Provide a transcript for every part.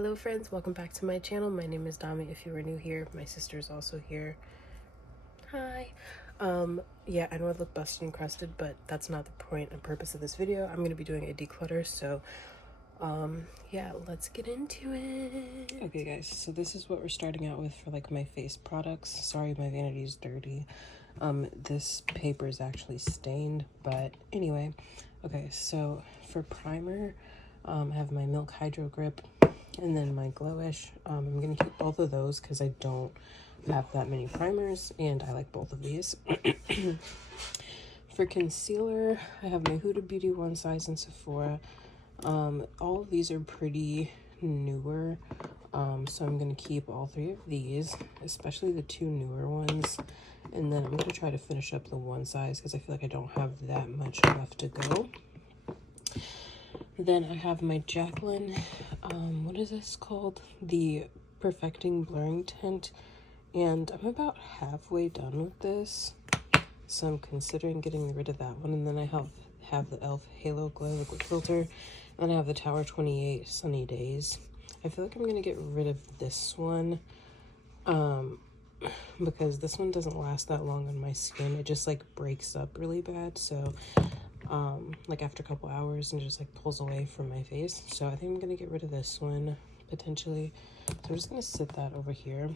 Hello friends, welcome back to my channel. My name is Dami if you are new here. My sister is also here. Hi. Yeah, I know I look busted and crusted, but that's not the point and purpose of this video. I'm going to be doing a declutter, so yeah, let's get into it. Okay guys, so this is what we're starting out with for like my face products. Sorry, my vanity is dirty. This paper is actually stained, but anyway. Okay, so for primer, I have my Milk Hydro Grip and then my Glowish. I'm gonna keep both of those because I don't have that many primers and I like both of these. For concealer, I have my Huda Beauty One Size in Sephora. All of these are pretty newer, so I'm gonna keep all three of these, especially the two newer ones, and then I'm gonna try to finish up the One Size because I feel like I don't have that much left to go. Then I have my Jaclyn, what is this called? The Perfecting Blurring Tint, and I'm about halfway done with this, so I'm considering getting rid of that one. And then I have the e.l.f. Halo Glow Liquid Filter, and I have the Tower 28 Sunny Days. I feel like I'm gonna get rid of this one, because this one doesn't last that long on my skin. It just like breaks up really bad, so like after a couple hours, and just like pulls away from my face. So I think I'm gonna get rid of this one potentially, so I'm just gonna sit that over here.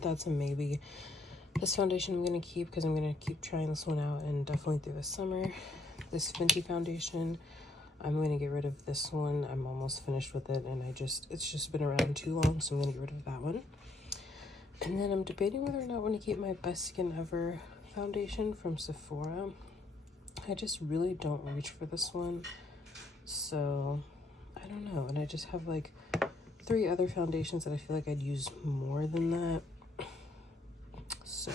That's a maybe. This foundation I'm gonna keep because I'm gonna keep trying this one out, and definitely through the summer. This Fenty foundation, I'm gonna get rid of this one. I'm almost finished with it, and it's just been around too long, so I'm gonna get rid of that one. And then I'm debating whether or not I want to keep my Best Skin Ever foundation from Sephora. I just really don't reach for this one, so I don't know. And I just have like 3 other foundations that I feel like I'd use more than that, so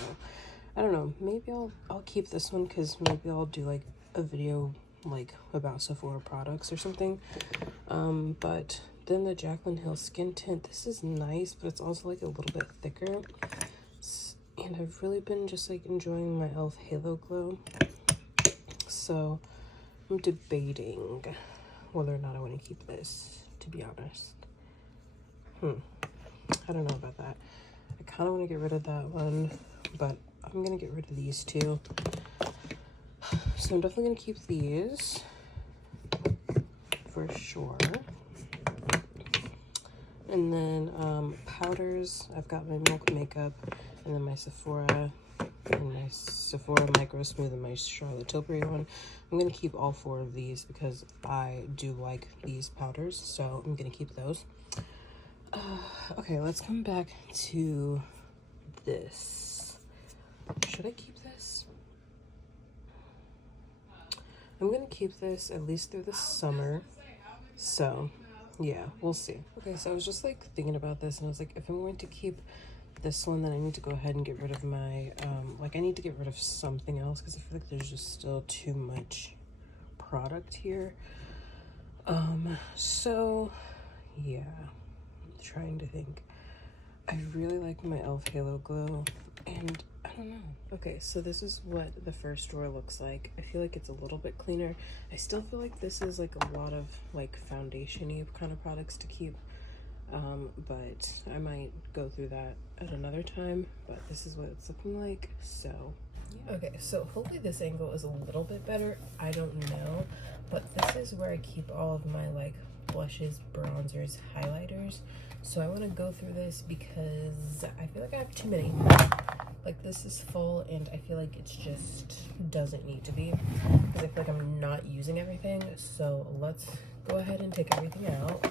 I don't know. Maybe I'll keep this one because maybe I'll do like a video like about Sephora products or something. But then the Jaclyn Hill Skin Tint, this is nice, but it's also like a little bit thicker, and I've really been just like enjoying my e.l.f. Halo Glow. So I'm debating whether or not I want to keep this, to be honest. I don't know about that. I kind of want to get rid of that one, but I'm going to get rid of these two. So I'm definitely going to keep these for sure. And then powders, I've got my Milk Makeup, and then my Sephora, and my Sephora Micro Smooth, and my Charlotte Tilbury one. I'm going to keep all 4 of these because I do like these powders, so I'm going to keep those. Okay, let's come back to this. Should I keep this? I'm going to keep this at least through the summer, so yeah, we'll see. Okay, so I was just like thinking about this, and I was like, if I'm going to keep this one, then I need to go ahead and get rid of my like I need to get rid of something else because I feel like there's just still too much product here. So yeah, I'm trying to think. I really like my e.l.f. Halo Glow, and I don't know. Okay, so this is what the first drawer looks like. I feel like it's a little bit cleaner. I still feel like this is like a lot of like foundation-y kind of products to keep, but I might go through that at another time. But this is what it's looking like, so yeah. Okay, so hopefully this angle is a little bit better. I don't know, but this is where I keep all of my like blushes, bronzers, highlighters. So I want to go through this because I feel like I have too many. Like this is full, and I feel like it's just doesn't need to be because I feel like I'm not using everything. So let's go ahead and take everything out.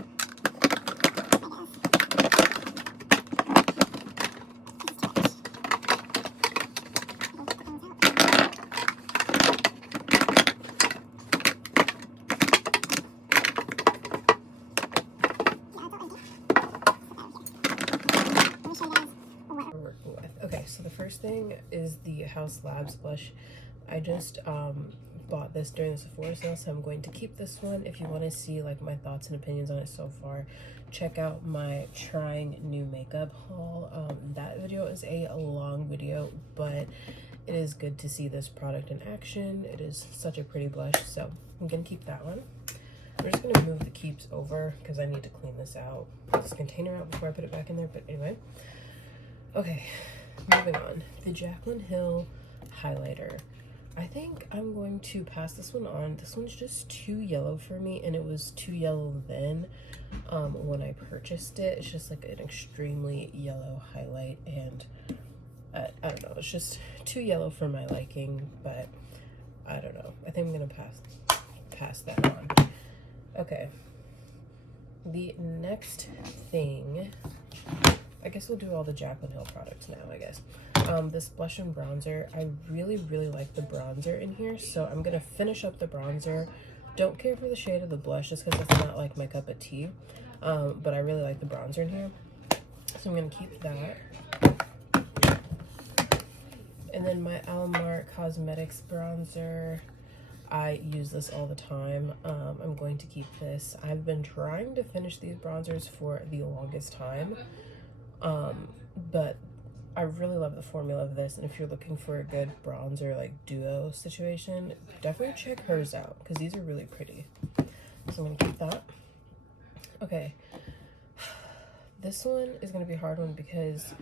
Okay, so the first thing is the House Labs blush. I just bought this during the Sephora sale, so I'm going to keep this one. If you want to see like my thoughts and opinions on it so far, check out my trying new makeup haul. That video is a long video, but it is good to see this product in action. It is such a pretty blush, so I'm gonna keep that one. we're just gonna move the keeps over because I need to clean this out, this container out before I put it back in there. But anyway, okay, moving on. The Jaclyn Hill highlighter. I think I'm going to pass this one on. This one's just too yellow for me, and it was too yellow then when I purchased it. It's just like an extremely yellow highlight, and I don't know, it's just too yellow for my liking, but I don't know. I think I'm gonna pass that on. Okay. The next thing, I guess we'll do all the Jaclyn Hill products now, I guess. This blush and bronzer, I really, really like the bronzer in here, so I'm gonna finish up the bronzer. Don't care for the shade of the blush just because it's not like my cup of tea, but I really like the bronzer in here, so I'm gonna keep that. And then my Almar Cosmetics bronzer, I use this all the time. I'm going to keep this. I've been trying to finish these bronzers for the longest time, but I really love the formula of this, and if you're looking for a good bronzer like duo situation, definitely check hers out because these are really pretty. So I'm gonna keep that. Okay, this one is gonna be a hard one because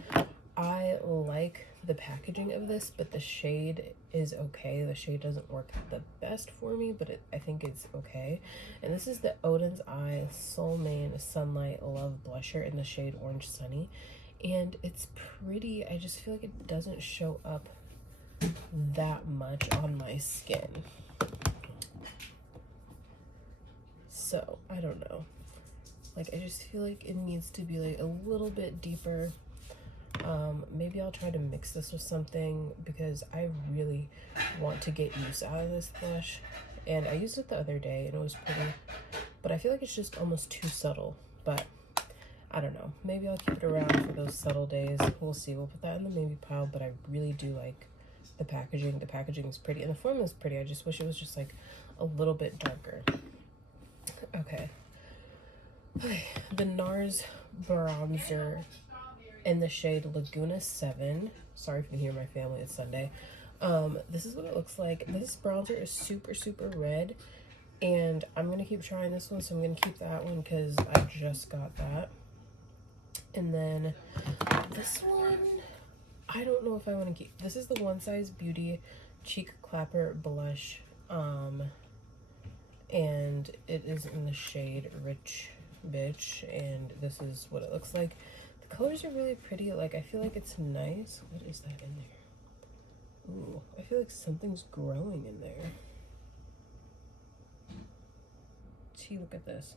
I like the packaging of this, but the shade is okay. The shade doesn't work the best for me, but I think it's okay. And this is the Odin's Eye Soul Mane Sunlight Love Blusher in the shade Orange Sunny. And it's pretty. I just feel like it doesn't show up that much on my skin. So, I don't know. Like, I just feel like it needs to be like a little bit deeper. Maybe I'll try to mix this with something because I really want to get use out of this blush. And I used it the other day and it was pretty, but I feel like it's just almost too subtle. But I don't know. Maybe I'll keep it around for those subtle days. We'll see. We'll put that in the maybe pile, but I really do like the packaging. The packaging is pretty and the formula is pretty. I just wish it was just like a little bit darker. Okay. The NARS bronzer in the shade Laguna 7. Sorry if you can hear my family, it's Sunday. This is what it looks like. This bronzer is super, super red, and I'm gonna keep trying this one, so I'm gonna keep that one because I just got that. And then this one, I don't know if I want to keep. This is the One Size Beauty Cheek Clapper Blush, and it is in the shade Rich Bitch, and this is what it looks like. The colors are really pretty. Like, I feel like it's nice. What is that in there? Ooh, I feel like something's growing in there. See, look at this.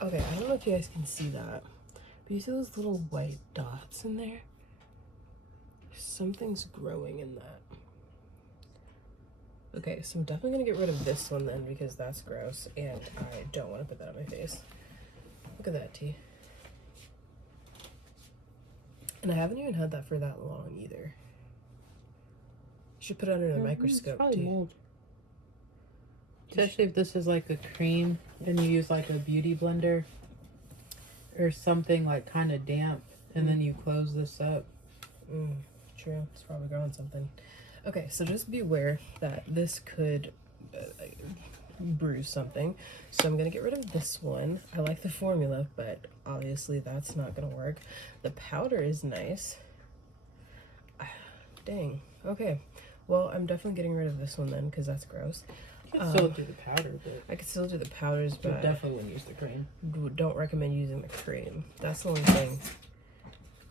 Okay, I don't know if you guys can see that, but you see those little white dots in there? Something's growing in that. Okay, so I'm definitely gonna get rid of this one then because that's gross and I don't want to put that on my face. Look at that, T. And I haven't even had that for that long either. You should put it under the microscope, T. Mold. Especially if this is like a cream and you use like a beauty blender or something like kind of damp and then you close this up. True, it's probably growing something. Okay, so just be aware that this could bruise something. So I'm gonna get rid of this one. I like the formula, but obviously that's not gonna work. The powder is nice. Dang. Okay. Well, I'm definitely getting rid of this one then because that's gross. You can still do the powder, but I could still do the powders, but you definitely wouldn't use the cream. Don't recommend using the cream. That's the only thing.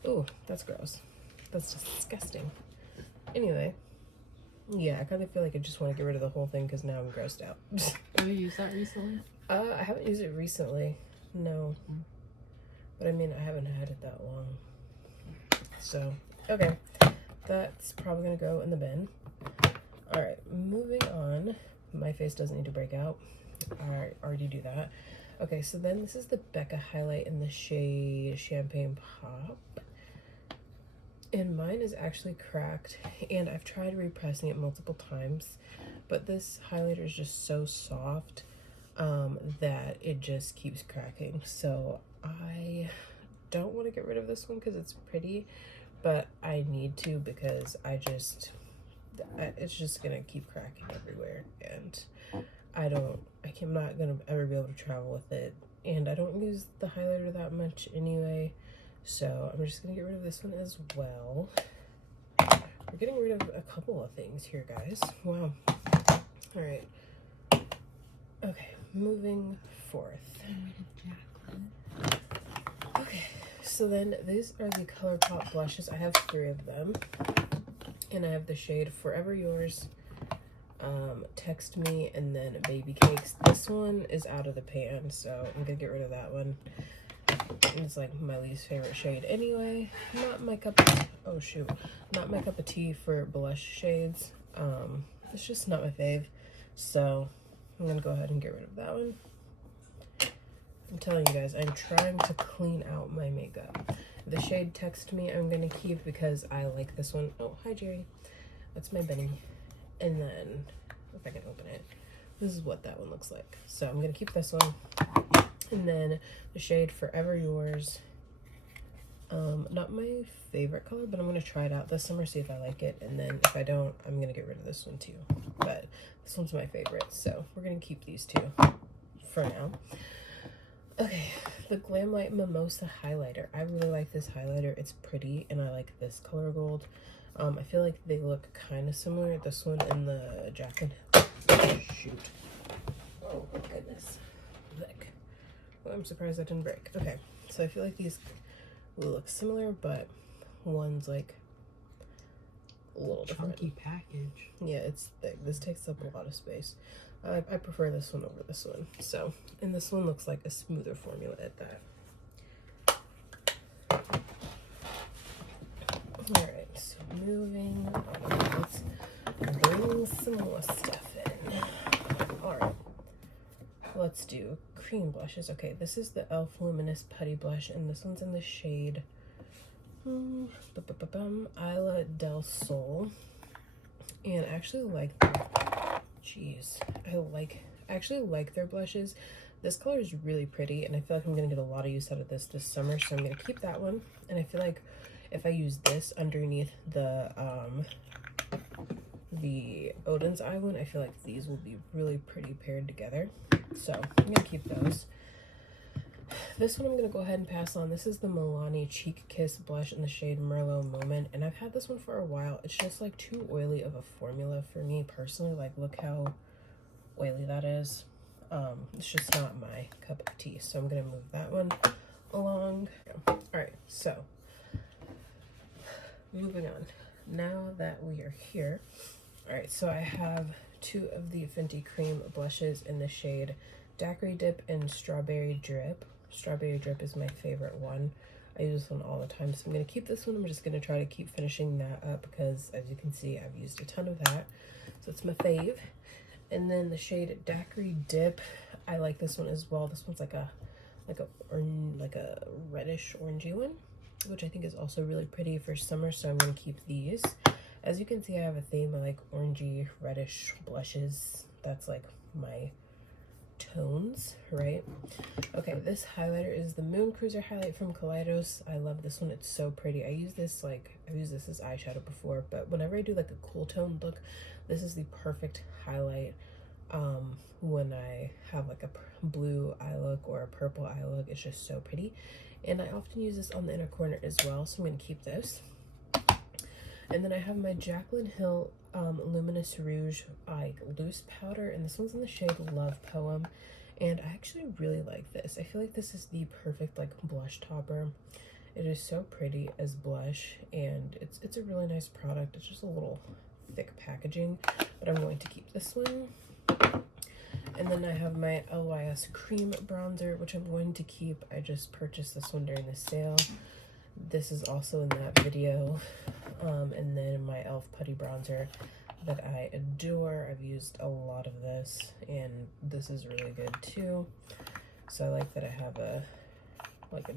Ooh, that's gross. That's disgusting. Anyway, yeah, I kind of feel like I just want to get rid of the whole thing because now I'm grossed out. Have you used that recently? I haven't used it recently. No. But I mean, I haven't had it that long. So, okay. That's probably going to go in the bin. Alright, moving on. My face doesn't need to break out. I already do that. Okay, so then this is the Becca highlight in the shade Champagne Pop. And mine is actually cracked, and I've tried repressing it multiple times, but this highlighter is just so soft that it just keeps cracking. So I don't want to get rid of this one because it's pretty, but I need to because it's just gonna keep cracking everywhere, and I'm not gonna ever be able to travel with it, and I don't use the highlighter that much anyway, so I'm just gonna get rid of this one as well. We're getting rid of a couple of things here, guys. Wow. All right. Okay, moving forth. Okay, so then these are the ColourPop blushes. I have 3 of them, and I have the shade Forever Yours, Text Me, and then Baby Cakes. This one is out of the pan, so I'm gonna get rid of that one. It's like my least favorite shade anyway. Not my cup of, oh shoot, not my cup of tea for blush shades. It's just not my fave, so I'm gonna go ahead and get rid of that one. I'm telling you guys, I'm trying to clean out my makeup. The shade Text Me I'm gonna keep because I like this one. Oh, hi Jerry. That's my Benny. And then, if I can open it, this is what that one looks like. So I'm gonna keep this one. And then the shade Forever Yours. Not my favorite color, but I'm gonna try it out this summer, see if I like it. And then if I don't, I'm gonna get rid of this one too. But this one's my favorite, so we're gonna keep these 2 for now. Okay, the Glamlight Mimosa highlighter. I really like this highlighter. It's pretty, and I like this color gold. I feel like they look kind of similar. This one and the Jaclyn. Oh, shoot. Oh, my goodness. Look. Well, I'm surprised that didn't break. Okay, so I feel like these will look similar, but one's like a little different. Chunky package. Yeah, it's thick. This takes up a lot of space. I prefer this one over this one. So, and this one looks like a smoother formula at that. Alright, so moving on. Let's bring some more stuff in. Alright, let's do cream blushes. Okay, this is the e.l.f. Luminous Putty Blush, and this one's in the shade Isla del Sol. And I actually like them. Jeez, I actually like their blushes. This color is really pretty, and I feel like I'm gonna get a lot of use out of this summer, so I'm gonna keep that one. And I feel like if I use this underneath the Odin's Eye one, I feel like these will be really pretty paired together. So I'm gonna keep those. This one I'm gonna go ahead and pass on. This is the Milani Cheek Kiss blush in the shade Merlot Moment, and I've had this one for a while. It's just like too oily of a formula for me personally. Like, look how oily that is. It's just not my cup of tea, so I'm gonna move that one along. All right, so moving on. Now that we are here, all right, so I have 2 of the Fenty Cream blushes in the shade Daiquiri Dip and Strawberry Drip. Strawberry Drip is my favorite one. I use this one all the time, so I'm going to keep this one. I'm just going to try to keep finishing that up because, as you can see, I've used a ton of that. So it's my fave. And then the shade Daiquiri Dip, I like this one as well. This one's like a reddish orangey one, which I think is also really pretty for summer, so I'm going to keep these. As you can see, I have a theme. I like orangey, reddish blushes. That's like my tones, right? Okay, this highlighter is the Moon Cruiser highlight from Kaleidos. I love this one. It's so pretty. I've used this as eyeshadow before, but whenever I do like a cool tone look, this is the perfect highlight. When I have like a blue eye look or a purple eye look, it's just so pretty. And I often use this on the inner corner as well, so I'm going to keep this. And then I have my Jaclyn Hill Luminous Rouge loose powder, and this one's in the shade Love Poem, and I actually really like this. I feel like this is the perfect like blush topper. It is so pretty as blush, and it's a really nice product. It's just a little thick packaging, but I'm going to keep this one. And then I have my LYS Cream Bronzer, which I'm going to keep. I just purchased this one during the sale. This is also in that video. And then my e.l.f. Putty Bronzer that I adore. I've used a lot of this, and this is really good too. So I like that I have a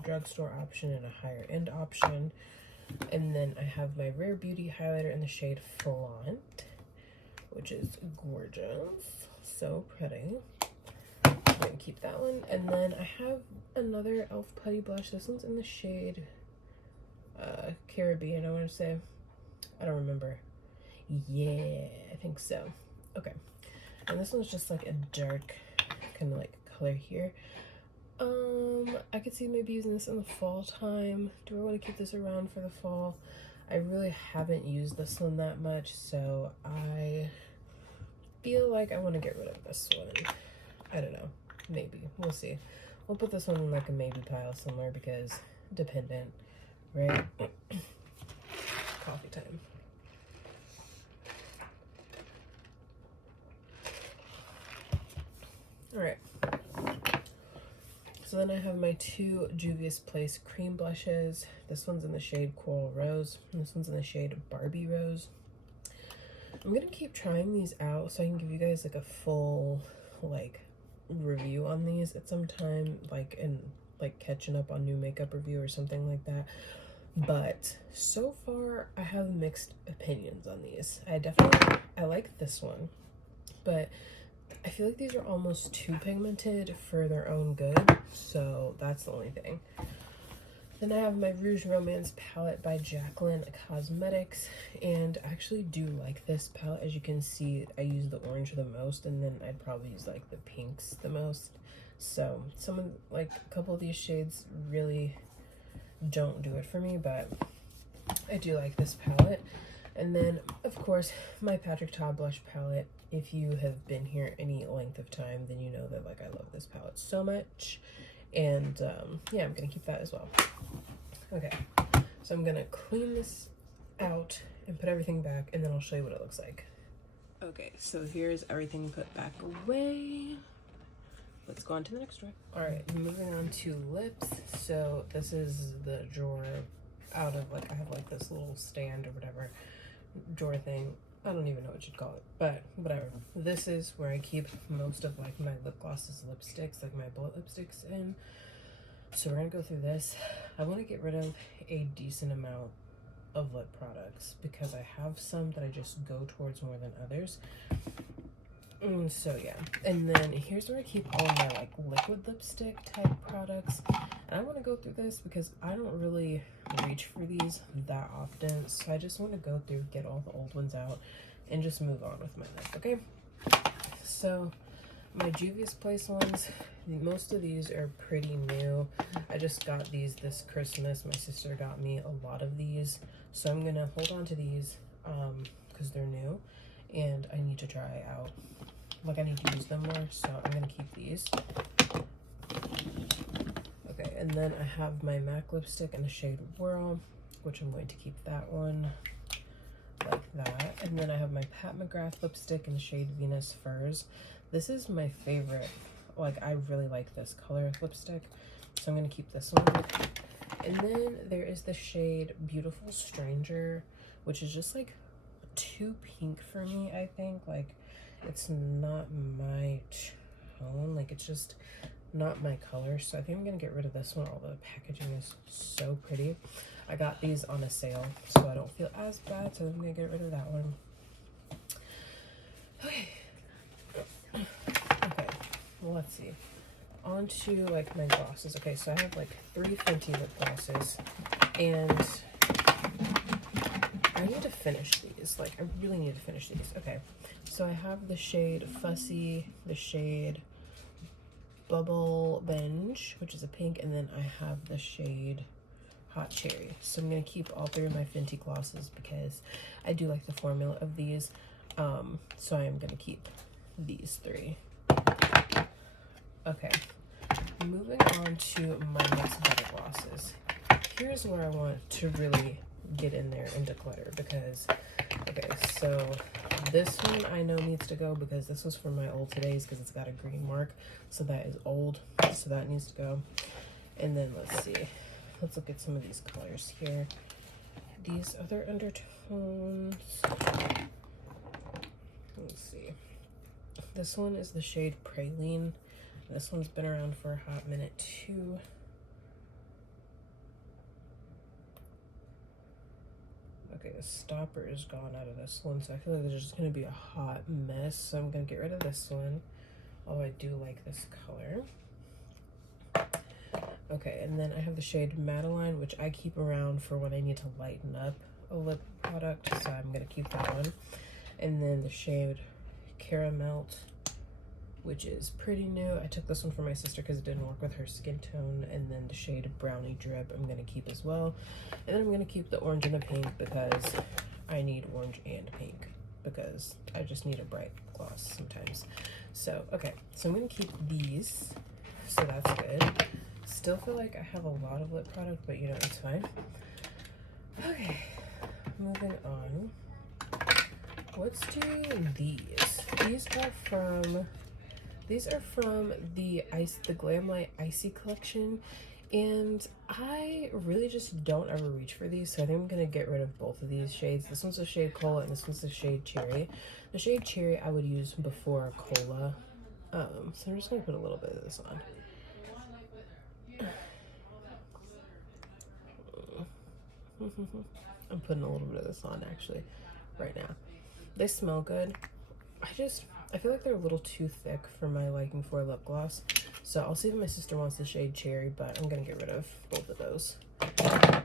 drugstore option and a higher end option. And then I have my Rare Beauty highlighter in the shade Flaunt, which is gorgeous. So pretty. I'm gonna keep that one. And then I have another e.l.f. Putty blush. This one's in the shade Caribbean, I want to say. I don't remember. Yeah, I think so. Okay. And this one's just like a dark kind of like color here. I could see maybe using this in the fall time. Do I want to keep this around for the fall? I really haven't used this one that much, so I feel like I want to get rid of this one. I don't know. Maybe. We'll see. We'll put this one in like a maybe pile somewhere because dependent, right? Coffee time. Alright. So then I have my two Juvia's Place cream blushes. This one's in the shade Coral Rose, and this one's in the shade Barbie Rose. I'm gonna keep trying these out so I can give you guys like a full like review on these at some time, like in like catching up on new makeup review or something like that. But so far I have mixed opinions on these. I like this one, but I feel like these are almost too pigmented for their own good, so that's the only thing. Then I have my Rouge Romance palette by Jaclyn Cosmetics, and I actually do like this palette. As you can see, I use the orange the most, and then I'd probably use like the pinks the most. So some of like a couple of these shades really don't do it for me, but I do like this palette. And then of course my Patrick Ta blush palette. If you have been here any length of time, then you know that like I love this palette so much. And yeah, I'm gonna keep that as well. Okay, so I'm gonna clean this out and put everything back, and then I'll show you what it looks like. Okay, so here's everything put back away. Let's go on to the next drawer. All right, moving on to lips. So this is the drawer out of like, I have like this little stand or whatever drawer thing. I don't even know what you'd call it, but whatever. This is where I keep most of like my lip glosses, lipsticks, like my bullet lipsticks in. So we're gonna go through this. I want to get rid of a decent amount of lip products because I have some that I just go towards more than others. So yeah, and then here's where I keep all my like liquid lipstick type products. And I want to go through this because I don't really reach for these that often, so I just want to go through, get all the old ones out, and just move on with my life. Okay, so my Juvia's Place ones, most of these are pretty new. I just got these this Christmas. My sister got me a lot of these, so I'm gonna hold on to these because they're new and I need to try out, like I need to use them more, so I'm gonna keep these. Okay, and then I have my MAC lipstick in the shade Whirl, which I'm going to keep that one like that. And then I have my Pat McGrath lipstick in the shade Venus Furs. This is my favorite. Like, I really like this color of lipstick, so I'm gonna keep this one. And then there is the shade Beautiful Stranger, which is just like too pink for me, I think. Like, it's not my tone, like it's just not my color, so I think I'm gonna get rid of this one, although the packaging is so pretty. I got these on a sale, so I don't feel as bad, so I'm gonna get rid of that one. Okay. Okay, well, let's see. On to like my glosses. Okay, so I have like 3 Fenty lip glosses, and I need to finish these. Like, I really need to finish these. Okay, so I have the shade Fussy, the shade Bubble Binge, which is a pink, and then I have the shade Hot Cherry. So I'm going to keep all 3 of my Fenty glosses because I do like the formula of these. So I am going to keep these 3. Okay, moving on to my next butter glosses. Here's where I want to really get in there and declutter because, okay, so this one I know needs to go because this was from my old Today's because it's got a green mark, so that is old, so that needs to go. And then let's see, let's look at some of these colors here. These other undertones, let's see, this one is the shade Praline. This one's been around for a hot minute too. Okay, the stopper is gone out of this one, so I feel like there's just going to be a hot mess, so I'm going to get rid of this one. Although I do like this color. Okay, and then I have the shade Madeline, which I keep around for when I need to lighten up a lip product, so I'm going to keep that one. And then the shade Caramel, which is pretty new. I took this one for my sister because it didn't work with her skin tone. And then the shade Brownie Drip I'm gonna keep as well. And then I'm gonna keep the orange and the pink because I need orange and pink because I just need a bright gloss sometimes. So, okay, so I'm gonna keep these, so that's good. Still feel like I have a lot of lip product, but you know, it's fine. Okay, moving on. Let's do these. These are from the Glam Light Icy collection, and I really just don't ever reach for these, so I think I'm gonna get rid of both of these shades. This one's a shade Cola and this one's the shade Cherry. The shade Cherry I would use before Cola, so I'm just gonna put a little bit of this on. I'm putting a little bit of this on actually right now. They smell good. I feel like they're a little too thick for my liking for a lip gloss. So I'll see if my sister wants the shade Cherry, but I'm gonna get rid of both of those. Yeah,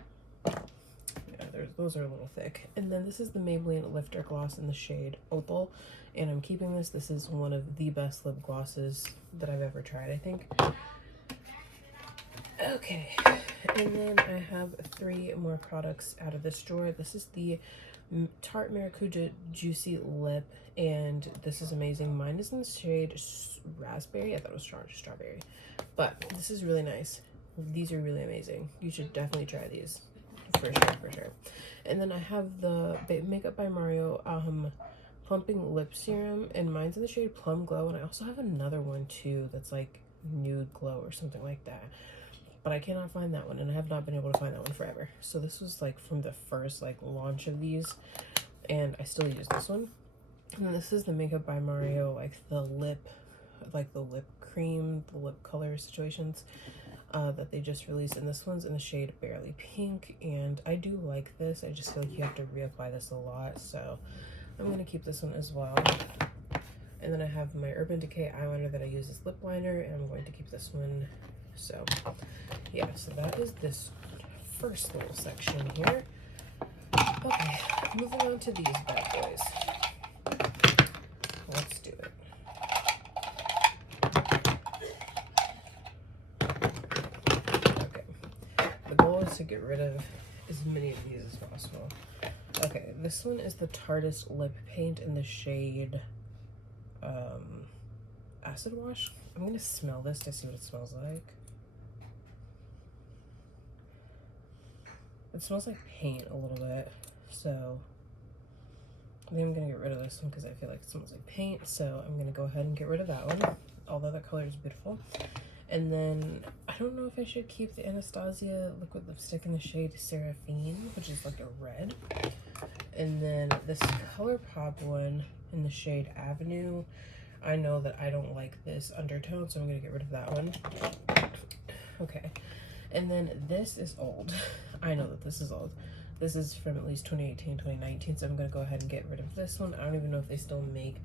those are a little thick. And then this is the Maybelline Lifter Gloss in the shade Opal. And I'm keeping this. This is one of the best lip glosses that I've ever tried, I think. Okay, and then I have 3 more products out of this drawer. This is the Tarte Maracuja Juicy Lip, and this is amazing. Mine is in the shade Raspberry. I thought it was strawberry, but this is really nice. These are really amazing. You should definitely try these, for sure. And then I have the Makeup by Mario Plumping Lip Serum, and mine's in the shade Plum Glow, and I also have another one too that's like Nude Glow or something like that. But I cannot find that one, and I have not been able to find that one forever. So this was like from the first like launch of these, and I still use this one. And then this is the Makeup by Mario, like the lip cream, the lip color situations that they just released. And this one's in the shade Barely Pink, and I do like this. I just feel like you have to reapply this a lot, so I'm gonna keep this one as well. And then I have my Urban Decay eyeliner that I use as lip liner, and I'm going to keep this one. So yeah, so that is this first little section here. Okay, moving on to these bad boys. Let's do it. Okay, the goal is to get rid of as many of these as possible. Okay, this one is the Tarteist Lip Paint in the shade Acid Wash. I'm gonna smell this to see what it smells like. It smells like paint a little bit, so I think I'm gonna get rid of this one because I feel like it smells like paint, so I'm gonna go ahead and get rid of that one, although the color is beautiful. And then I don't know if I should keep the Anastasia liquid lipstick in the shade Seraphine, which is like a red. And then this ColourPop one in the shade Avenue. I know that I don't like this undertone, so I'm gonna get rid of that one. Okay. And then this is old. I know that this is old. This is from at least 2018, 2019, so I'm going to go ahead and get rid of this one. I don't even know if they still make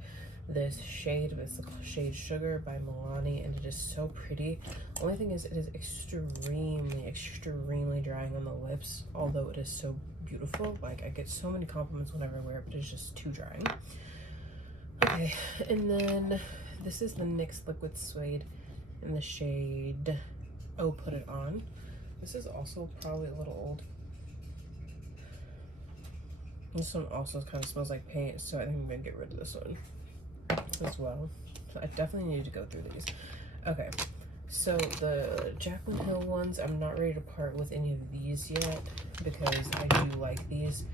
this shade, but it's the shade Sugar by Milani, and it is so pretty. Only thing is, it is extremely drying on the lips, although it is so beautiful. Like, I get so many compliments whenever I wear it, but it's just too drying. Okay, and then this is the NYX Liquid Suede in the shade Oh Put It On. This is also probably a little old. This one also kind of smells like paint, so I think I'm gonna get rid of this one as well. So I definitely need to go through these. Okay, so the Jaclyn Hill ones, I'm not ready to part with any of these yet because I do like these,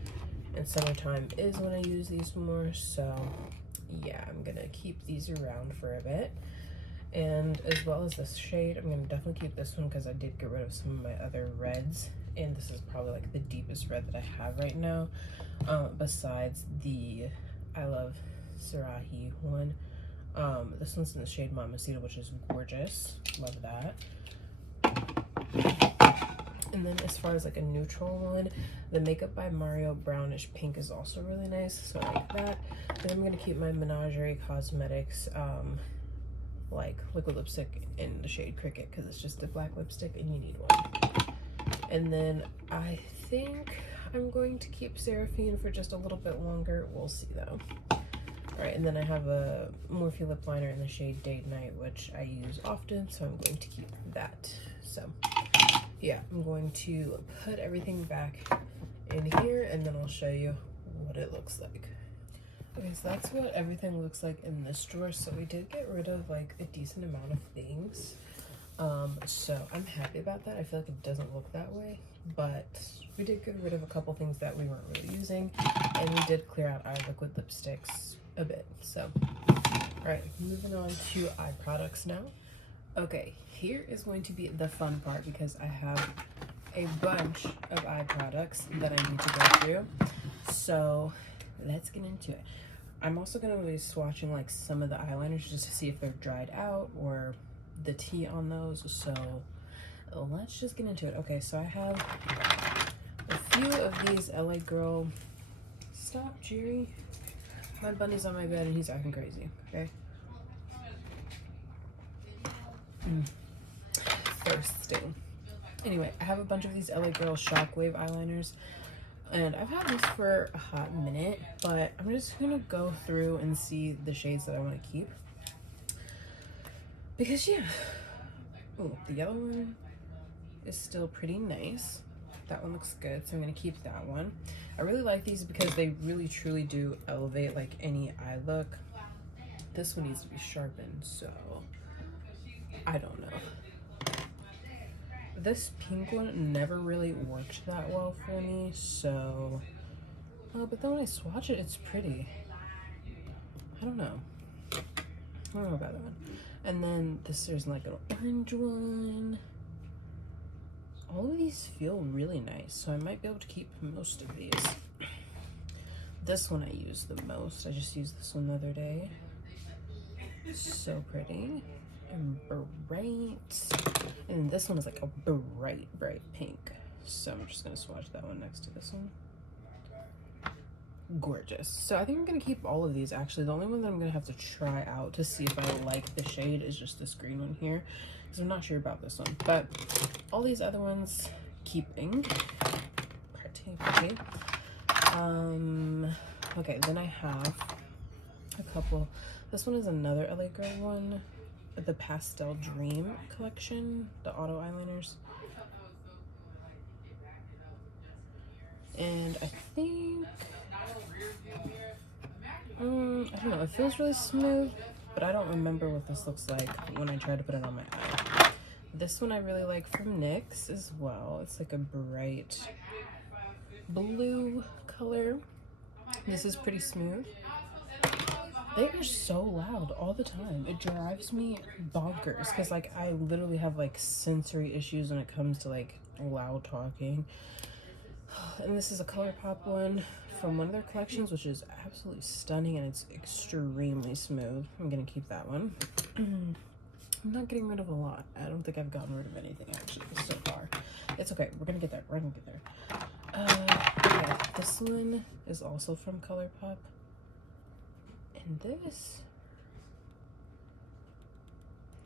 and summertime is when I use these more, so yeah, I'm gonna keep these around for a bit. And as well as this shade, I'm gonna definitely keep this one because I did get rid of some of my other reds, and this is probably like the deepest red that I have right now, besides the I Love Sarahi one. This one's in the shade Mamacita, which is gorgeous. Love that. And then as far as like a neutral one, the Makeup by Mario Brownish Pink is also really nice, so I like that. And I'm gonna keep my Menagerie Cosmetics like liquid lipstick in the shade Cricket because it's just a black lipstick and you need one. And then I think I'm going to keep Seraphine for just a little bit longer. We'll see though. Alright, and then I have a Morphe lip liner in the shade Date Night, which I use often, so I'm going to keep that. So, yeah, I'm going to put everything back in here, and then I'll show you what it looks like. Okay, so that's what everything looks like in this drawer. So we did get rid of like a decent amount of things. So I'm happy about that. I feel like it doesn't look that way, but we did get rid of a couple things that we weren't really using, and we did clear out our liquid lipsticks a bit. So, all right, moving on to eye products now. Okay, here is going to be the fun part because I have a bunch of eye products that I need to go through. So let's get into it. I'm also going to be swatching like some of the eyeliners just to see if they're dried out or the tea on those. So let's just get into it. Okay, so I have a few of these LA Girl. Stop, Jerry. My bunny's on my bed and he's acting crazy. Okay. Thirsting. Anyway, I have a bunch of these LA Girl Shockwave eyeliners. And I've had this for a hot minute, but I'm just gonna go through and see the shades that I want to keep. Because yeah, ooh, the yellow one is still pretty nice. That one looks good, so I'm gonna keep that one. I really like these because they really truly do elevate like any eye look. This one needs to be sharpened, so I don't know. This pink one never really worked that well for me, so but then when I swatch it, it's pretty. I don't know about that one. And then there's like an orange one. All of these feel really nice, so I might be able to keep most of these. This one I use the most. I just used this one the other day. So pretty and bright. And this one is like a bright pink. So I'm just gonna swatch that one next to this one. Gorgeous. So I think I'm gonna keep all of these actually. The only one that I'm gonna have to try out to see if I like the shade is just this green one here, because I'm not sure about this one. But all these other ones keeping. Pretty. Okay, then I have a couple. This one is another LA Girl one, the Pastel Dream collection, the auto eyeliners. And I think, I don't know, it feels really smooth, but I don't remember what this looks like when I try to put it on my eye. This one I really like from NYX as well. It's like a bright blue color. This is pretty smooth. They are so loud all the time. It drives me bonkers because like I literally have like sensory issues when it comes to like loud talking. And this is a ColourPop one from one of their collections, which is absolutely stunning and it's extremely smooth. I'm gonna keep that one. I'm not getting rid of a lot. I don't think I've gotten rid of anything actually so far. It's okay. We're gonna get there. Okay, this one is also from ColourPop. And this,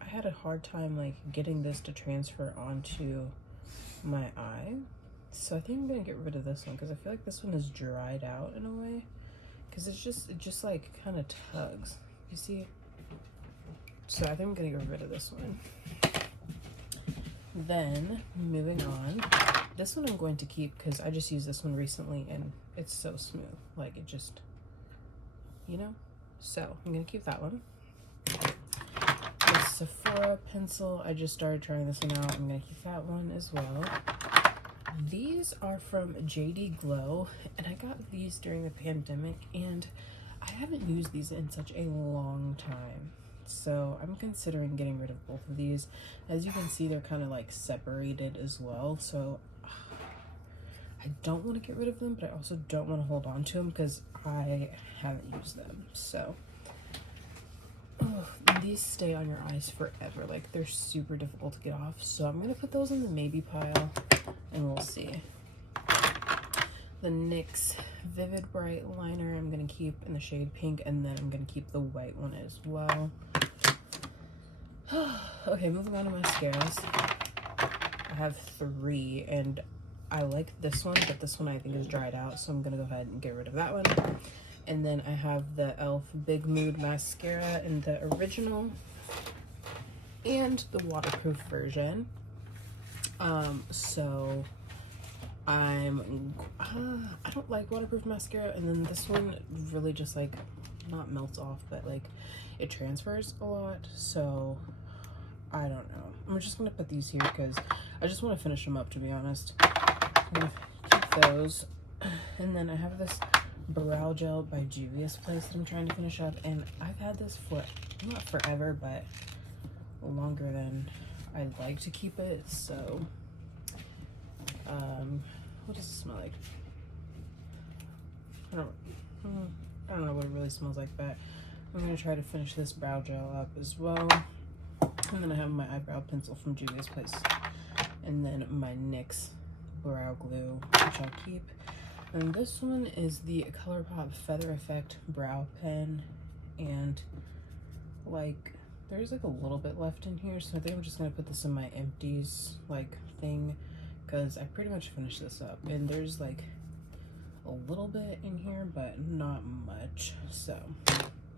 I had a hard time like getting this to transfer onto my eye. So I think I'm gonna get rid of this one because I feel like this one is dried out in a way. Because it just like kind of tugs. You see? So I think I'm gonna get rid of this one. Then moving on, this one I'm going to keep because I just used this one recently and it's so smooth. Like it just, you know? So I'm gonna keep that one. The Sephora pencil, I just started trying this one out. I'm gonna keep that one as well. These are from JD Glow, and I got these during the pandemic, and I haven't used these in such a long time. So I'm considering getting rid of both of these. As you can see, they're kind of like separated as well. So I don't want to get rid of them, but I also don't want to hold on to them because I haven't used them. So these stay on your eyes forever. Like they're super difficult to get off. So I'm going to put those in the maybe pile and we'll see. The NYX Vivid Bright liner I'm going to keep in the shade pink, and then I'm going to keep the white one as well. Okay, moving on to mascaras. I have 3, and I like this one, but this one I think is dried out, so I'm going to go ahead and get rid of that one. And then I have the e.l.f. Big Mood Mascara in the original and the waterproof version. So I don't like waterproof mascara, and then this one really just like not melts off, but like it transfers a lot. So I don't know. I'm just gonna put these here because I just want to finish them up, to be honest. I'm gonna keep those, and then I have this brow gel by Juvia's Place that I'm trying to finish up, and I've had this for not forever, but longer than I'd like to keep it. So what does it smell like? I don't know what it really smells like, but I'm gonna try to finish this brow gel up as well. And then I have my eyebrow pencil from Juvia's Place, and then my NYX brow glue, which I'll keep. And this one is the ColourPop Feather Effect brow pen, and like there's like a little bit left in here, so I think I'm just gonna put this in my empties like thing, because I pretty much finished this up, and there's like a little bit in here but not much, so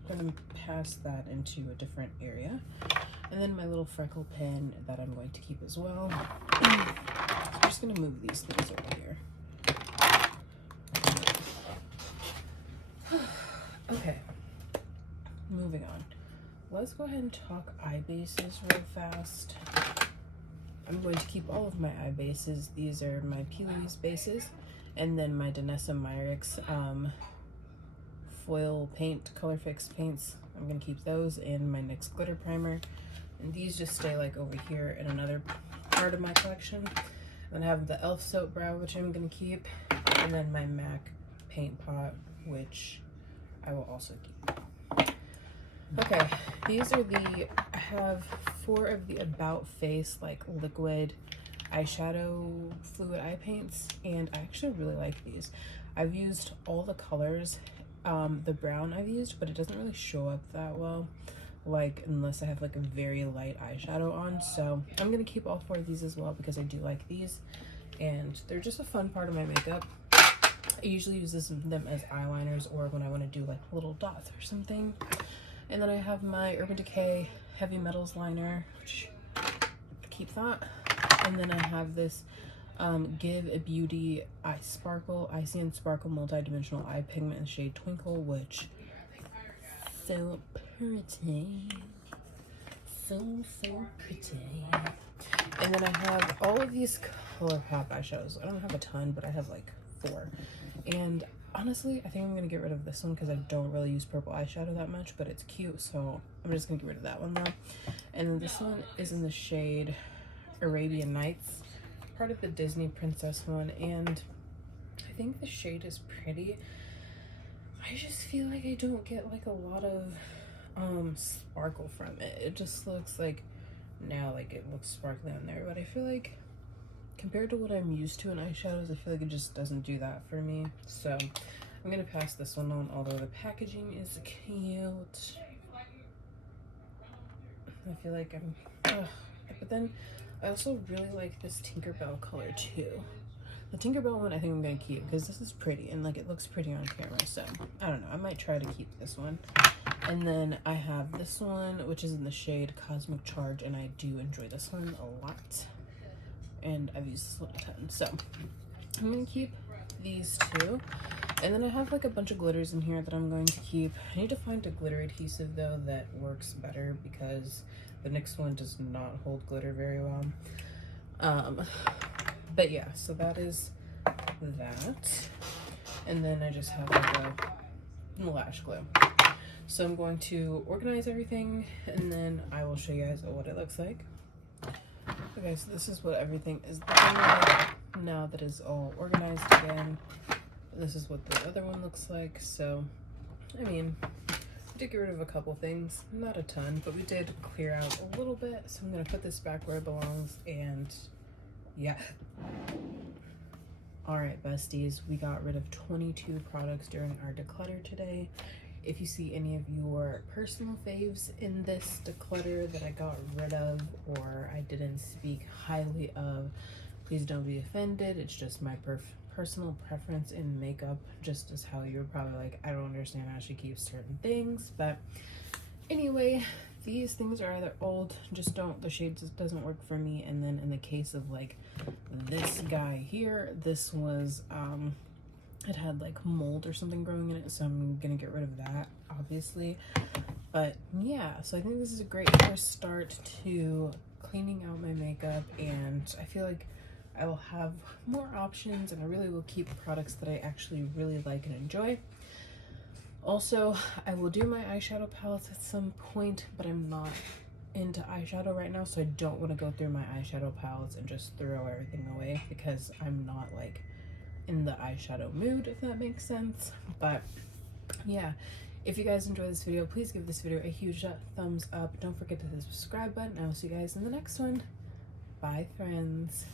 I'm gonna pass that into a different area. And then my little freckle pen that I'm going to keep as well. So I'm just gonna move these things over here. Okay, moving on. Let's go ahead and talk eye bases real fast. I'm going to keep all of my eye bases. These are my Peely's bases, and then my Danessa Myricks foil paint, color fix paints. I'm gonna keep those, and my NYX glitter primer. And these just stay like over here in another part of my collection. Then I have the e.l.f. soap brow, which I'm gonna keep, and then my MAC paint pot, which I will also keep. Okay, these are I have 4 of the About Face like liquid eyeshadow fluid eye paints, and I actually really like these. I've used all the colors. The brown I've used, but it doesn't really show up that well, like unless I have like a very light eyeshadow on. So I'm gonna keep all 4 of these as well because I do like these, and they're just a fun part of my makeup. I usually use them as eyeliners or when I want to do like little dots or something. And then I have my Urban Decay Heavy Metals liner, which keep that. And then I have this Give a Beauty Icy and Sparkle Multi-Dimensional Eye Pigment in the shade Twinkle, which so pretty. So pretty. And then I have all of these ColourPop eyeshadows. I don't have a ton, but I have like 4. And honestly, I think I'm gonna get rid of this one because I don't really use purple eyeshadow that much, but it's cute, so I'm just gonna get rid of that one though. And then this one is in the shade Arabian Nights, part of the Disney Princess one, and I think the shade is pretty. I just feel like I don't get like a lot of sparkle from it. It just looks like now like it looks sparkly on there, but I feel like compared to what I'm used to in eyeshadows, I feel like it just doesn't do that for me. So I'm gonna pass this one on, although the packaging is cute. I feel like but then I also really like this Tinkerbell color too. The Tinkerbell one I think I'm gonna keep because this is pretty and like it looks pretty on camera, so I don't know, I might try to keep this one. And then I have this one, which is in the shade Cosmic Charge, and I do enjoy this one a lot, and I've used this one a ton, so I'm gonna keep these 2. And then I have like a bunch of glitters in here that I'm going to keep. I need to find a glitter adhesive though that works better because the NYX one does not hold glitter very well. But yeah, so that is that. And then I just have like a lash glue. So I'm going to organize everything, and then I will show you guys what it looks like. Okay, so this is what everything is looking like now that it's all organized again. This is what the other one looks like. So, I mean, we did get rid of a couple things, not a ton, but we did clear out a little bit. So I'm gonna put this back where it belongs, and yeah. All right, besties, we got rid of 22 products during our declutter today. If you see any of your personal faves in this declutter that I got rid of or I didn't speak highly of, please don't be offended. It's just my personal preference in makeup, just as how you're probably like, I don't understand how she keeps certain things. But anyway, these things are either old, just don't, the shade just doesn't work for me. And then in the case of like this guy here, this was it had like mold or something growing in it, so I'm gonna get rid of that, obviously. But yeah, so I think this is a great first start to cleaning out my makeup, and I feel like I will have more options, and I really will keep products that I actually really like and enjoy. Also, I will do my eyeshadow palettes at some point, but I'm not into eyeshadow right now, so I don't want to go through my eyeshadow palettes and just throw everything away, because I'm not like in the eyeshadow mood, if that makes sense. But yeah, if you guys enjoyed this video, please give this video a huge thumbs up. Don't forget to hit the subscribe button. I will see you guys in the next one. Bye, friends.